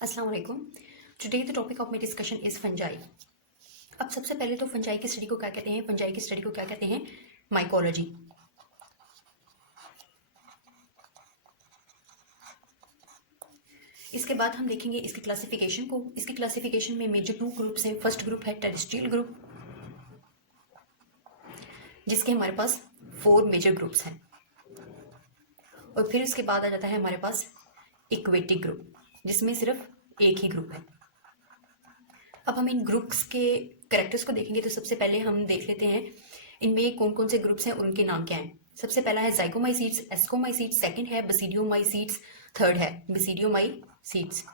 अस्सलाम वालेकुम। Today the topic of my discussion is fungi. अब सबसे पहले तो फंजाई की स्टडी को क्या कहते हैं, फंजाई की स्टडी को क्या कहते हैं, माइकोलॉजी। इसके बाद हम देखेंगे इसकी क्लासिफिकेशन को। इसकी क्लासिफिकेशन में मेजर 2 ग्रुप्स हैं। फर्स्ट ग्रुप है टेरेस्ट्रियल ग्रुप, जिसके हमारे पास 4 मेजर ग्रुप्स हैं, और फिर उसके बाद आ जाता है हमारे पास इक्वेटिक ग्रुप, जिसमें सिर्फ एक ही ग्रुप है। अब हम इन ग्रुप्स के कैरेक्टर्स को देखेंगे, तो सबसे पहले हम देख लेते हैं इनमें कौन कौन से ग्रुप्स हैं और उनके नाम क्या हैं। सबसे पहला है जाइगोमाइसीट्स, एस्कोमाइसीट्स, सेकंड है बेसिडियोमाइसीट्स, थर्ड है बेसिडियोमाइसीट्स,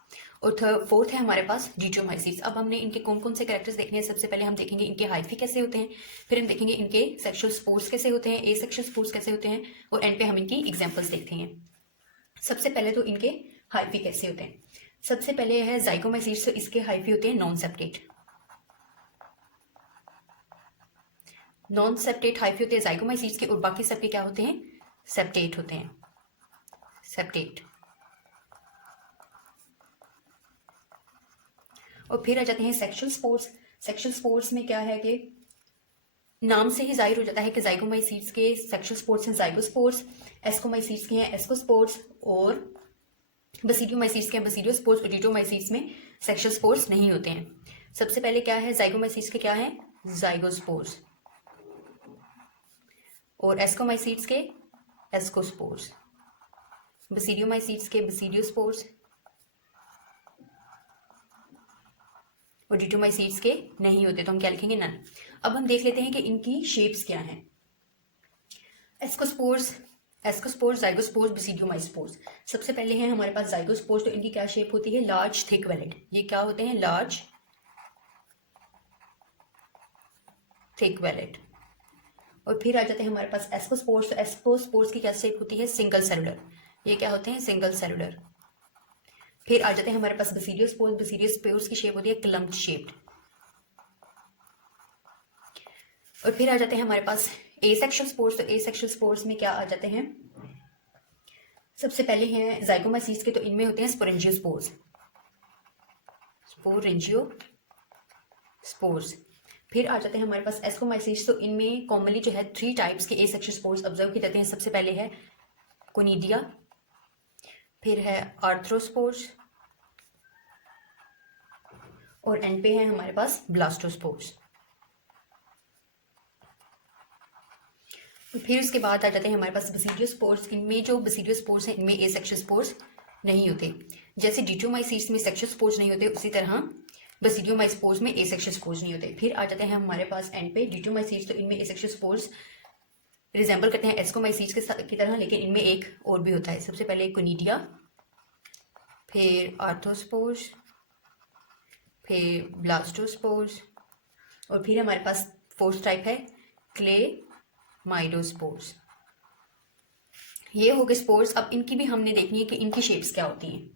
और फोर्थ है हमारे पास जियोमाइसीट्स। अब हमने इनके कौन कौन से कैरेक्टर्स देखने हैं। सबसे पहले हम देखेंगे इनके हाइफी कैसे होते हैं, फिर हम देखेंगे इनके सेक्सुअल स्पोर्स कैसे होते हैं, एसेक्सुअल स्पोर्स कैसे होते हैं, और एंड पे हम इनकी एग्जाम्पल्स देखते हैं। सबसे पहले तो इनके हाइफी कैसे होते हैं। सबसे पहले है जाइगोमाइसीट्स, तो इसके हाइफी होते हैं non septate. Non septate hyphae होते हैं जाइगोमाइसीट्स के, और बाकी सबके क्या होते हैं, सेप्टेट होते हैं, सेप्टेट। और फिर आ जाते हैं सेक्सुअल स्पोर्स। सेक्सुअल स्पोर्स में क्या है कि नाम से ही जाहिर हो जाता है कि जाइगोमाइसीट्स के सेक्सुअल स्पोर्स हैं जाइगोस्पोर्स, एस्कोमाइसीट्स के हैं एस्कोस्पोर्स, और बेसिडियोमाइसीट्स के हैं बेसिडियोस्पोर्स, और जियोमाइसीट्स में सेक्सुअल स्पोर्स नहीं होते हैं। सबसे पहले क्या है, जाइगोमाइसीट्स के क्या है, जाइगोस्पोर्स, और एस्कोमाइसीट्स के एस्कोस्पोर्स, बेसिडियोमाइसीट्स के बेसिडियोस्पोर्स, और जियोमाइसीट्स के नहीं होते, तो हम क्या लिखेंगे, नन। अब हम देख लेते हैं कि इनकी शेप्स क्या हैं। Ascospores, ascospores, zygospores, basidiomycospores. सबसे पहले हैं हमारे पास जाइगोस्पोर्स, तो इनकी क्या शेप होती है, लार्ज थिक वेलेट। ये क्या होते हैं, लार्ज थिक वेलेट। और फिर आ जाते हैं हमारे पास एस्कोस्पोर्स। तो एस्कोस्पोर्स की क्या शेप होती है, सिंगल सेलुलर। ये क्या होते हैं, सिंगल सेलुलर। फिर आ जाते हैं हमारे पास बेसिडियोस्पोर्स। बेसिडियोस्पोर्स की शेप होती है क्लम्प्ड शेप्ड। और फिर आ जाते हैं हमारे पास एसेक्सुअल स्पोर्स। तो एसेक्सुअल स्पोर्स में क्या आ जाते हैं, सबसे पहले हैं जाइगोमाइसीट्स के, तो इनमें होते हैं स्पोरेंजियोस्पोर्स, स्पोरेंजियोस्पोर्स। फिर आ जाते हैं हमारे पास एस्कोमाइसीट्स, तो इनमें कॉमनली जो है 3 टाइप्स के एसेक्सुअल स्पोर्स ऑब्जर्व किए जाते हैं। सबसे पहले है कोनिडिया, फिर है आर्थ्रोस्पोर्स, और एंड पे है हमारे पास ब्लास्टोस्पोर्स। फिर उसके बाद आ जाते हैं हमारे पास बेसिडियोस्पोर्स। इनमें जो बेसिडियोस्पोर्स हैं इनमें एसेक्सुअल स्पोर्स नहीं होते। जैसे जियोमाइसीट्स में सेक्सुअल स्पोर्स नहीं होते, उसी तरह बेसिडियोमाइस्पोर्स में एसेक्सुअल स्पोर्स नहीं होते। फिर आ जाते हैं हमारे पास एंड पे जियोमाइसीट्स, तो इनमें एसेक्सुअल स्पोर्स रिजेंबल करते हैं एस्कोमाइसीट्स की तरह, लेकिन इनमें एक और भी होता है। सबसे पहले कोनिडिया, फिर आर्थ्रोस्पोर्स, फिर ब्लास्टोस्पोर्स, और फिर हमारे पास फोर्थ टाइप है क्लेमाइडोस्पोर्स। ये हो गए स्पोर्स। अब इनकी भी हमने देखनी है कि इनकी शेप्स क्या होती हैं।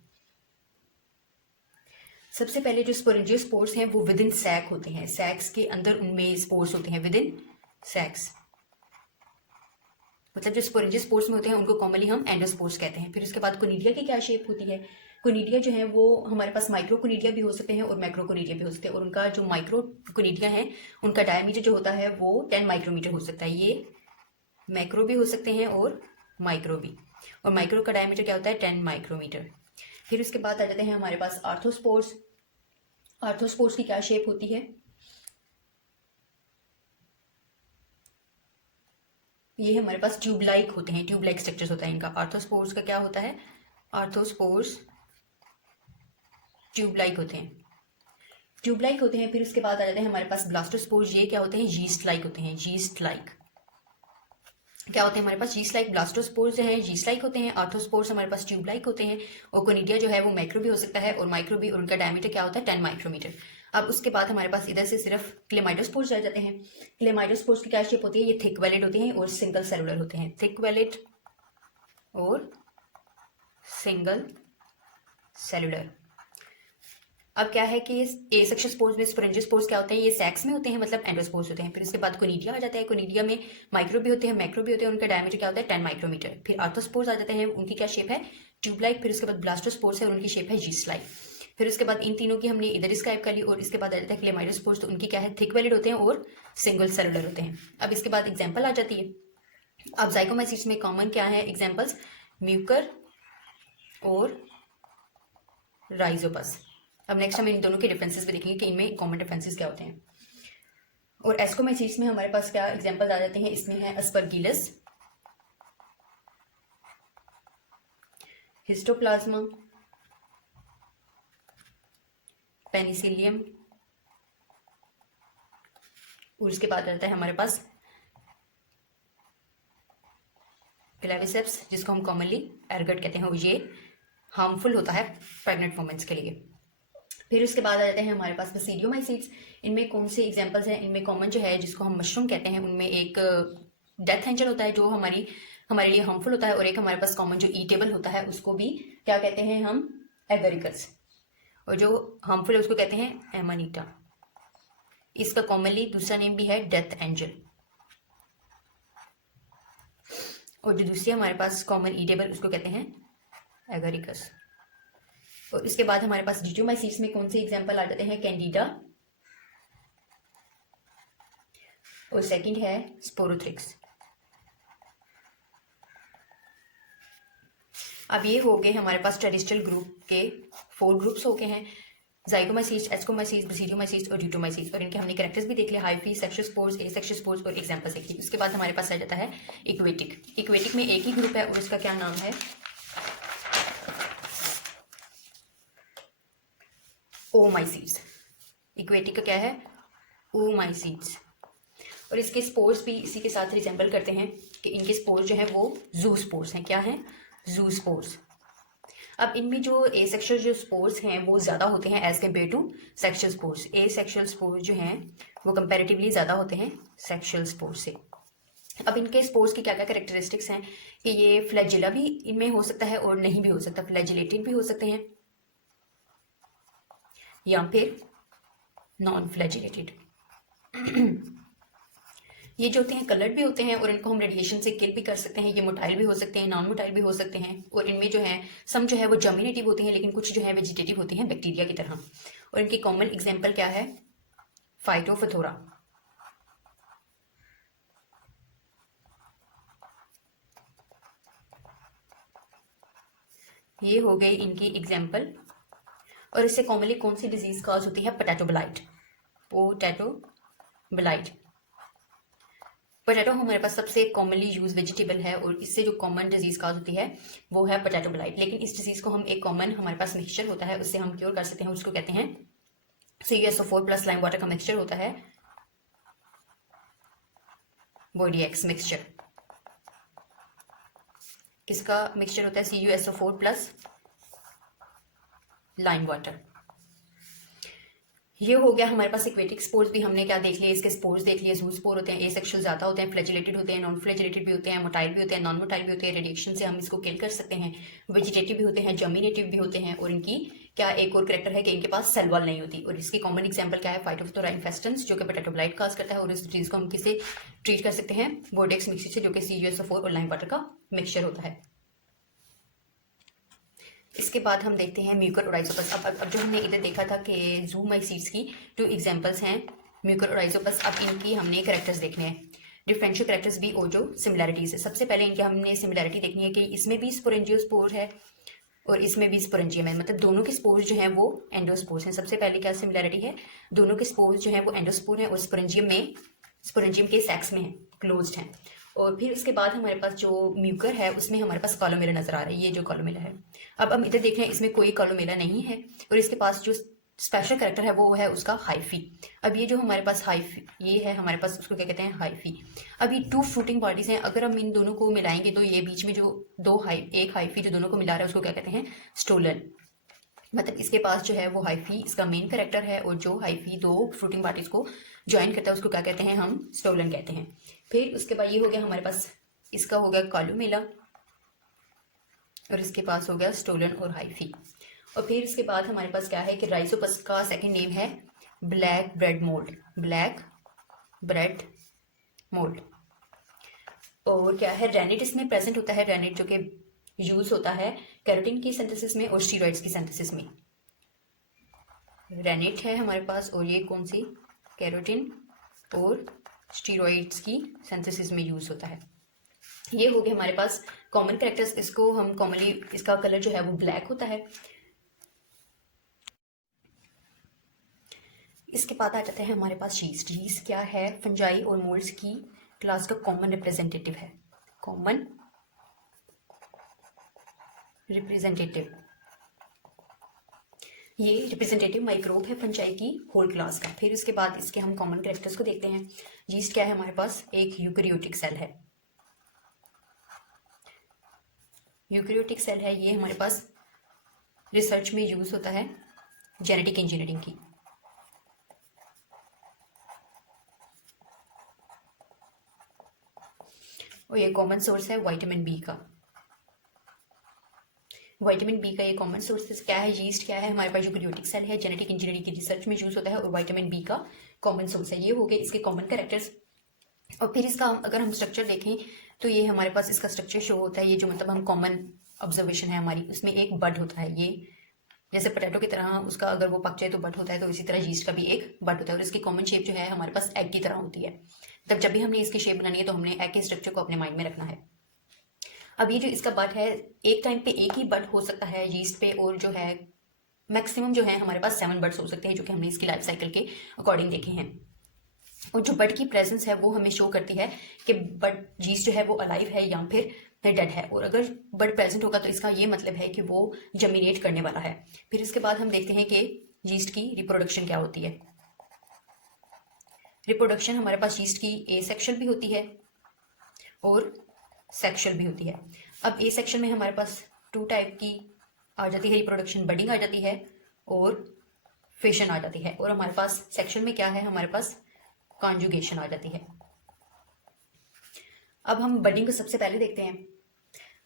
सबसे पहले जो स्पोरेंजियोस्पोर्स हैं वो विद इन सैक होते हैं, सैक्स के अंदर उनमें स्पोर्स होते हैं, विद इन सैक्स। मतलब जो स्पोरेंजियोस्पोर्स में होते हैं उनको कॉमनली हम एंडोस्पोर्स कहते हैं। फिर उसके बाद कोनिडिया की क्या शेप होती है, कोनिडिया जो है वो हमारे पास माइक्रो कोनिडिया भी हो सकते हैं और मैक्रो कोनिडिया भी हो सकते हैं, और उनका जो माइक्रो कोनिडिया है उनका डायमीटर जो होता है वो 10 माइक्रोमीटर हो सकता है। ये मैक्रो भी हो सकते हैं और माइक्रो भी, और माइक्रो का डायमीटर क्या होता है, 10 माइक्रोमीटर। फिर उसके बाद आ जाते हैं हमारे पास आर्थ्रोस्पोर्स। आर्थ्रोस्पोर्स की क्या शेप होती है, ये हमारे पास ट्यूब लाइक होते हैं, ट्यूब लाइक स्ट्रक्चर्स होता है इनका। आर्थ्रोस्पोर्स का क्या होता है, आर्थ्रोस्पोर्स ट्यूब लाइक होते हैं, ट्यूब लाइक होते हैं। फिर उसके बाद आ जाते हैं हमारे पास ब्लास्टोस्पोर्स। ये क्या होते हैं, यीस्ट लाइक होते हैं, यीस्ट लाइक। क्या होते हैं हमारे पास, यीस्ट लाइक। ब्लास्टोस्पोर्स जो है यीस्ट लाइक होते हैं, आर्थ्रोस्पोर्स हमारे पास ट्यूब लाइक होते हैं, और कोनिडिया जो है वो मैक्रो भी हो सकता है और माइक्रो भी, और उनका डायमीटर क्या होता है, 10 माइक्रोमीटर। अब उसके बाद हमारे पास इधर से सिर्फ क्लेमाइडोस्पोर्स रह जाते हैं। क्लेमाइडोस्पोर्स की क्या शेप होती है, ये थिक वेलेट होते हैं और सिंगल सेलुलर होते हैं, थिक वेलेट और सिंगल सेलुलर। अब क्या है कि एसेक्सुअल स्पोर्स में स्पोरेंजियोस्पोर्स क्या होते हैं, ये सैक्स में होते हैं, मतलब एंडोस्पोर्स होते हैं। फिर उसके बाद कोनिडिया आ जाता है, कोनिडिया में माइक्रो भी होते हैं मैक्रो भी होते हैं, उनका डायमीटर क्या होता है, 10 माइक्रोमीटर। फिर आर्थ्रोस्पोर्स आ जाते हैं, उनकी क्या शेप है, ट्यूब लाइक। फिर उसके बाद ब्लास्टोस्पोर्स है और उनकी शेप है यीस्ट लाइक। फिर उसके बाद इन तीनों की हमने इधर डिस्क्राइब कर ली, और इसके बाद आ जाता है क्लेमाइडोस्पोर्स, तो उनकी क्या है, थिक वेलिड होते हैं और सिंगल सेलुलर होते हैं। अब इसके बाद एग्जाम्पल आ जाती है। अब जाइगोमाइसीट्स में कॉमन क्या है एग्जाम्पल्स, म्यूकर और राइजोपस। अब नेक्स्ट हम इन दोनों के डिफरेंसेस भी देखेंगे कि इनमें कॉमन डिफरेंसेस क्या होते हैं। और एस्कोमाइसीट्स में हमारे पास क्या एग्जाम्पल आ जाते हैं, इसमें है अस्परगिलस, हिस्टोप्लाज्मा, पेनिसिलियम, और उसके बाद आता है हमारे पास क्लेविसेप्स, जिसको हम कॉमनली एरगट कहते हैं, और ये हार्मफुल होता है प्रेग्नेंट वुमेन्स के लिए। फिर उसके बाद आ जाते हैं हमारे पास बसीडियोमाइसीट्स। इनमें कौन से एग्जांपल्स हैं, इनमें कॉमन जो है जिसको हम मशरूम कहते हैं, उनमें एक डेथ एंजल होता है जो हमारे लिए हार्मफुल होता है, और एक हमारे पास कॉमन जो ईटेबल होता है उसको भी क्या कहते हैं हम, एगरिकस, और जो हार्मफुल है उसको कहते हैं एमानीटा। इसका कॉमनली दूसरा नेम भी है डेथ एंजल। और जो दूसरी हमारे पास कॉमन ईटेबल उसको कहते हैं एगरिकस। और इसके बाद हमारे पास डिट्रोमाइसीट्स में कौन से एग्जांपल आ जाते हैं, कैंडिडा, और सेकंड है स्पोरोथ्रिक्स। अब ये हो गए हमारे पास टेरेस्ट्रियल ग्रुप के 4 ग्रुप्स हो गए हैं, जाइगोमाइसीट्स, एस्कोमाइसीट्स, बसीडियोमाइसीट्स और ड्यूटोमाइसीट्स। और इनके हमने कैरेक्टर्स भी देख लिया, hyphae, sexual spores, asexual spores, और एग्जांपल्स देख लिए। उसके बाद हमारे पास आ जाता है इक्वेटिक। इक्वेटिक में एक ही ग्रुप है और उसका क्या नाम है, ओमाइसीट्स। इक्वेटिक का क्या है, ओमाइसीट्स। और इसके स्पोर्स भी इसी के साथ रिजेंबल करते हैं कि इनके स्पोर्स जो है वो जू स्पोर्स हैं। क्या हैं, जू स्पोर्स। अब इनमें जो एसेक्सुअल जो स्पोर्स हैं वो ज़्यादा होते हैं as compared to sexual spores. Asexual spores जो हैं वो कंपैरेटिवली ज़्यादा होते हैं सेक्शुअल स्पोर्स से। अब इनके स्पोर्स की क्या क्या कैरेक्टरिस्टिक्स हैं कि ये फ्लैजिला भी इनमें हो सकता है और नहीं भी हो सकता, फ्लैजिलेटेड भी हो सकते हैं या फिर नॉन फ्लैजिलेटेड। ये जो होते हैं कलर्ड भी होते हैं और इनको हम रेडिएशन से किल भी कर सकते हैं। ये मोटाइल भी हो सकते हैं, नॉन मोटाइल भी हो सकते हैं। और इनमें जो है सम जो है वो जर्मिनेटिव होते हैं, लेकिन कुछ जो है वेजिटेटिव होते हैं बैक्टीरिया की तरह। और इनकी कॉमन एग्जाम्पल क्या है, फाइटोफथोरा, ये हो गई इनकी एग्जाम्पल। और इससे कॉमनली कौन सी डिजीज काज होती है, potato blight. Potato blight, potato हमारे पास सबसे कॉमनली यूज वेजिटेबल है और इससे जो कॉमन डिजीज काज होती है वो है पोटैटो ब्लाइट। लेकिन इस डिजीज को हम एक कॉमन हमारे पास मिक्सचर होता है उससे हम क्योर कर सकते हैं, उसको कहते हैं CuSO4 प्लस लाइम वाटर का मिक्सचर होता है, बोडीएक्स मिक्सचर। किसका मिक्सचर होता है, CuSO4 प्लस लाइम वाटर। ये हो गया हमारे पास एक्वेटिक स्पोर्स भी हमने क्या देख लिया, इसके स्पोर्स देख लिए। जू स्पोर होते हैं, एसेक्सुअल ज्यादा होते हैं, फ्लैजिलेटेड होते हैं, नॉन फ्लैजिलेटेड भी होते हैं, मोटाइल भी होते हैं, नॉन मोटाइल भी होते हैं। रेडिएशन से हम इसको किल कर सकते हैं। वेजिटेटिव भी होते हैं, जर्मिनेटिव भी होते हैं। और इनकी क्या एक और करेक्टर है कि इनके पास सेल वॉल नहीं होती। और इसकी कॉमन एग्जाम्पल क्या है, फाइटोफथोरा इन्फेस्टेंस जो कि पोटैटो ब्लाइट काज करता है। और इस डिजीज को हम किससे ट्रीट कर सकते हैं, बोडेक्स मिक्सचर से, जो कि CuSO4 और लाइम वाटर का मिक्सचर होता है। इसके बाद हम देखते हैं म्यूकर और राइजोपस। अब जो हमने इधर देखा था कि जूमाइसीट्स की 2 एग्जांपल्स हैं, म्यूकर और राइजोपस। अब इनकी हमने कैरेक्टर्स देखने हैं, डिफरेंशियल कैरेक्टर्स भी और जो सिमिलैरिटीज है। सबसे पहले इनके हमने सिमिलैरिटी देखनी है कि इसमें भी स्पोरेंजियोस्पोर है और इसमें भी स्पोरेंजियम है, मतलब दोनों के स्पोर्स जो हैं वो एंडोस्पोर्स हैं। सबसे पहले क्या सिमिलैरिटी है, दोनों के स्पोर्स जो हैं वो एंडोस्पोर हैं और स्पोरेंजियम के सेक्स में है, क्लोज्ड हैं। और फिर उसके बाद हमारे पास जो म्यूकर है उसमें हमारे पास कॉलोमेला नजर आ रहा है, ये जो कॉलोमेला है। अब हम इधर देख रहे हैं इसमें कोई कॉलोमेला नहीं है और इसके पास जो स्पेशल कैरेक्टर है वो है उसका हाइफी। अब ये जो हमारे पास हाइफी ये है हमारे पास, उसको क्या कहते हैं, हाइफी। अब ये 2 फ्रूटिंग बॉडीज हैं, अगर हम इन दोनों को मिलाएंगे तो ये बीच में जो एक हाइफी जो दोनों को मिला रहा है उसको क्या कहते हैं, स्टोलन। मतलब इसके पास जो है वो हाइफी इसका मेन कैरेक्टर है और जो हाइफी 2 फ्रूटिंग पार्टीज को ज्वाइन करता है उसको क्या कहते हैं, हम स्टोलन कहते हैं। फिर उसके बाद ये हो गया हमारे पास, इसका हो गया कॉलोमेला और इसके पास हो गया स्टोलन और हाइफी। और फिर इसके बाद हमारे पास क्या है कि राइजोपस का सेकंड नेम है black bread mould, black bread mould. और क्या है, रेनिट इसमें प्रेजेंट होता है, रेनिट जो कि यूज होता है कैरोटीन की सिंथेसिस में और स्टीरॉइड्स की सिंथेसिस में। रेनेट है हमारे पास, और ये कौन सी, कैरोटीन और स्टीरॉइड्स की सिंथेसिस में यूज होता है। ये हो गए हमारे पास कॉमन कैरेक्टर्स। इसको हम कॉमनली, इसका कलर जो है वो ब्लैक होता है। इसके बाद आ जाते हैं हमारे पास यीस्ट। यीस्ट क्या है, फंजाई और मोल्ड्स की क्लास का कॉमन रिप्रेजेंटेटिव है। कॉमन रिप्रेजेंटेटिव, ये रिप्रेजेंटेटिव माइक्रोब है फंजाई की होल क्लास का। फिर उसके बाद इसके हम कॉमन कैरेक्टर्स को देखते हैं। यीस्ट क्या है हमारे पास, एक यूकैरियोटिक सेल है। यूकैरियोटिक सेल है, ये हमारे पास रिसर्च में यूज होता है, जेनेटिक इंजीनियरिंग की। और ये कॉमन सोर्स है विटामिन बी का। विटामिन बी का ये कॉमन सोर्स क्या है, यीस्ट क्या है हमारे पास, यूकैरियोटिक सेल है, जेनेटिक इंजीनियरिंग की रिसर्च में यूज होता है, और विटामिन बी का कॉमन सोर्स है। ये हो गए इसके कॉमन कैरेक्टर्स। और फिर इसका अगर हम स्ट्रक्चर देखें तो ये हमारे पास इसका स्ट्रक्चर शो होता है। ये जो मतलब हम कॉमन ऑब्जर्वेशन है हमारी, उसमें एक बड होता है। ये जैसे पोटैटो की तरह उसका अगर वो पक जाए तो बड होता है, तो इसी तरह यीस्ट का भी एक बड होता है। और इसकी कॉमन शेप जो है हमारे पास एग की तरह होती है। तब जब भी हमने इसकी शेप बनानी है तो हमने एग के स्ट्रक्चर को अपने माइंड में रखना है। अब ये जो इसका बड है, एक टाइम पे एक ही बड हो सकता है यीस्ट पे, और जो है मैक्सिमम जो है हमारे पास 7 बर्ड्स हो सकते हैं, जो कि हमने इसकी लाइफ साइकिल के अकॉर्डिंग देखे हैं। और जो बड की प्रेजेंस है वो हमें शो करती है कि बड यीस्ट जो है वो अलाइव है या फिर डेड है। और अगर बड प्रेजेंट होगा तो इसका ये मतलब है कि वो जमिनेट करने वाला है। फिर इसके बाद हम देखते हैं कि यीस्ट की रिप्रोडक्शन क्या होती है। रिप्रोडक्शन हमारे पास यीस्ट की ए सेक्शुअल भी होती है और सेक्शुअल भी होती है। अब ए सेक्शन में हमारे पास 2 टाइप की आ जाती है रिप्रोडक्शन, बडिंग आ जाती है और फिशन आ जाती है। और हमारे पास सेक्शुअल में क्या है, हमारे पास कॉन्जुगेशन आ जाती है। अब हम बडिंग को सबसे पहले देखते हैं।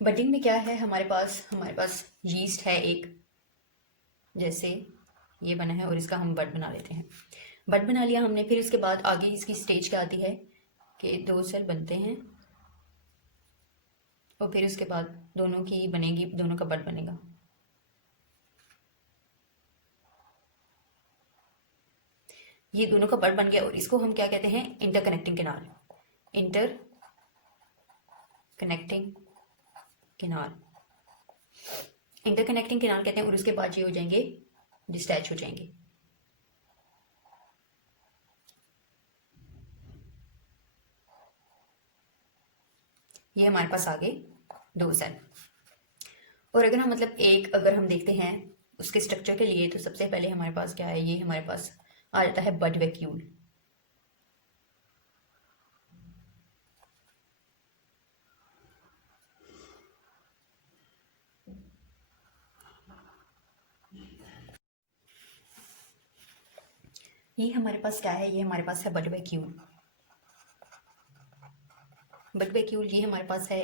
बडिंग में क्या है हमारे पास यीस्ट है एक, जैसे ये बना है, और इसका हम बड बना लेते हैं। बड बना लिया हमने। फिर उसके बाद आगे इसकी स्टेज क्या आती है कि 2 सेल बनते हैं, और फिर उसके बाद दोनों की बनेगी, दोनों का बड बनेगा। ये दोनों का बड बन गया, और इसको हम क्या कहते हैं, इंटरकनेक्टिंग कैनाल। इंटरकनेक्टिंग कैनाल कहते हैं। और उसके बाद ये हो जाएंगे, डिस्टैच हो जाएंगे। ये हमारे पास आ गए 2 सेल। और अगर हम मतलब अगर हम देखते हैं उसके स्ट्रक्चर के लिए, तो सबसे पहले हमारे पास क्या है, ये हमारे पास आ जाता है बड वैक्यूल। ये हमारे पास क्या है, ये हमारे पास है बड वैक्यूल। बड वैक्यूल ये हमारे पास है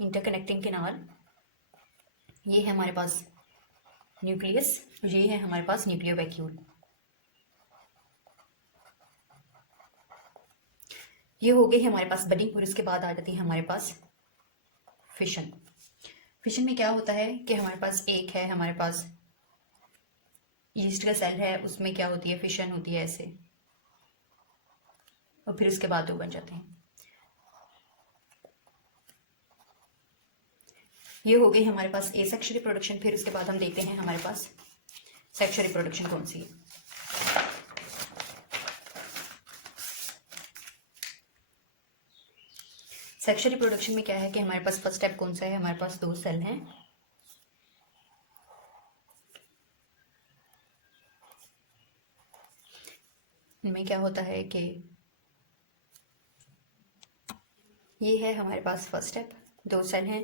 इंटरकनेक्टिंग कैनाल। ये है हमारे पास न्यूक्लियस, ये है हमारे पास न्यूक्लियर वैक्यूल। ये हो गई हमारे पास बडिंग। और इसके बाद आ जाती है हमारे पास फिशन। फिशन में क्या होता है कि हमारे पास हमारे पास यीस्ट का सेल है, उसमें क्या होती है, फिशन होती है ऐसे, और फिर उसके बाद 2 बन जाते हैं। ये हो गई हमारे पास ए सेक्शुअल रिप्रोडक्शन। फिर उसके बाद हम देखते हैं हमारे पास सेक्शुअल रिप्रोडक्शन कौन सी है। सेक्शुअल रिप्रोडक्शन में क्या है कि हमारे पास फर्स्ट स्टेप कौन सा है, हमारे पास 2 सेल हैं, इनमें क्या होता है कि ये है हमारे पास फर्स्ट स्टेप, 2 सेल हैं।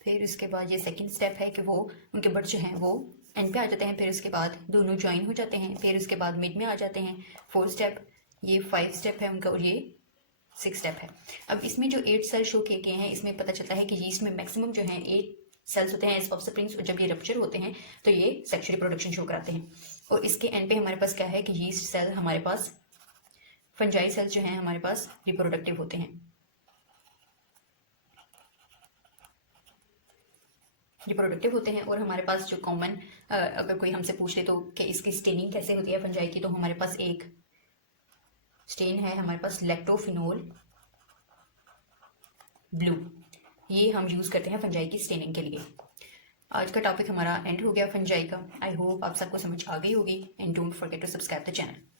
फिर उसके बाद ये सेकंड स्टेप है कि वो उनके बड जो हैं वो एंड पे आ जाते हैं। फिर उसके बाद दोनों ज्वाइन हो जाते हैं। फिर उसके बाद मिड में आ जाते हैं, 4 स्टेप। ये 5 स्टेप है उनका, और ये 6 स्टेप है। अब इसमें जो 8 सेल शो किए गए हैं, इसमें पता चलता है कि यीस्ट में मैक्सिमम जो है 8 सेल्स होते हैं एज ऑफ स्प्रिंग्स। और जब ये रप्चर होते हैं तो ये सेक्शुअल रिप्रोडक्शन शो कराते हैं। और इसके एंड पे हमारे पास क्या है कि यीस्ट सेल हमारे पास, फंजाई सेल्स जो हैं हमारे पास रिप्रोडक्टिव होते हैं। ये प्रोडक्टिव होते हैं। और हमारे पास जो कॉमन, अगर कोई हमसे पूछ ले तो कि इसकी स्टेनिंग कैसे होती है फंजाई की, तो हमारे पास एक स्टेन है हमारे पास लैक्टोफिनोल ब्लू। ये हम यूज़ करते हैं फंजाई की स्टेनिंग के लिए। आज का टॉपिक हमारा एंड हो गया फंजाई का। आई होप आप सबको समझ आ गई होगी and don't forget to subscribe the channel.